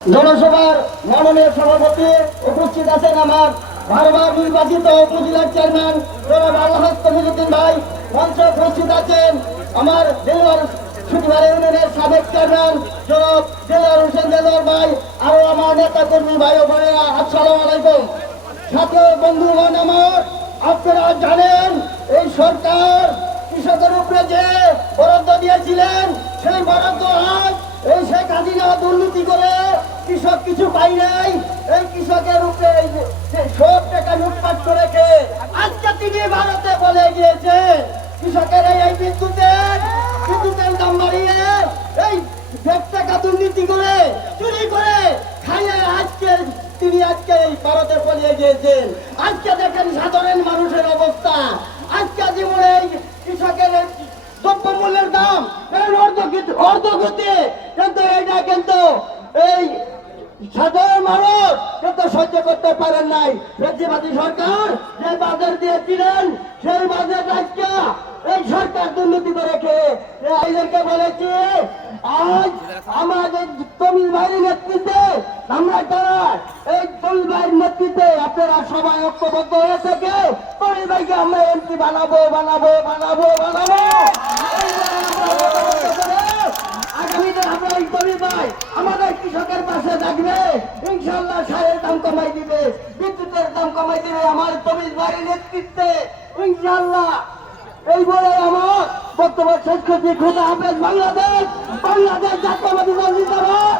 জনসভার মাননীয় সভাপতি উপস্থিত আছেন আমার বারবার নির্বাচিত উপজেলার চেয়ারম্যান জনাব আল্লাহাজ তমিজউদ্দিন ভাই। মঞ্চে উপস্থিত আছেন আমার দেলোয়ার সুতিবাড়ি ইউনিয়নের সাবেক চেয়ারম্যান জনাব দেলোয়ার হোসেন দেলোয়ার ভাই, আরো আমার নেতা কর্মী ভাই ও বোনেরা, আসসালামু আলাইকুম। সাথে বন্ধুগণ আমার, আপনারা জানেন এই সরকার কৃষকের উপরে যে বরাদ্দ দিয়েছিলেন সেই বরাদ্দ আজ এই শেখ হাসিনা দুর্নীতি করে কৃষক কিছু পাই নাই। এই কৃষকের উপরে সব টাকা লুটপাট করে খেয়ে আজকে তিনি ভারতে বলে গিয়েছেন কৃষকের এই বিদ্যুতের দাম বাড়িয়ে এই টাকা দুর্নীতি করে চুরি করে খাইয়ে তিনি আজকে এই ভারতে পলিয়ে গিয়েছেন। আজকে দেখেন সাধারণ মানুষের অবস্থা। আজকে জীবনে এই কৃষকের দ্রব্যমূল্যের দাম অর্ধগতি, কিন্তু এইটা কিন্তু এই সাধারণ মানুষ কিন্তু সহ্য করতে পারেন নাই। রাজ্যবাদী সরকার যে বাজার দিয়েছিলেন সেই বাজার আজকে এই সরকার দুর্নীতি করে খেয়ে এদেরকে বলেছি আজ আমাদের তমিল ভাইয়ের নেতৃত্বে আমরা এই তমিল ভাইয়ের নেতৃত্বে আপনারা সবাই ঐক্যবদ্ধ হয়ে থেকে তমিল ভাইকে আমরা এমপি বানাবো। আগামীতে আমরা এই তমিল ভাই আমাদের কৃষকের পাশে থাকবে, ইনশাল্লাহ সারের দাম কমাই দিবে, বিদ্যুতের দাম কমাই দিবে আমার তমিল ভাইয়ের নেতৃত্বে, ইনশাল্লাহ। এই বলে আমার বক্তব্য শেষ করছি। খোদা হাফেজ। বাংলাদেশ জাতীয়বাদী দল জিন্দাবাদ।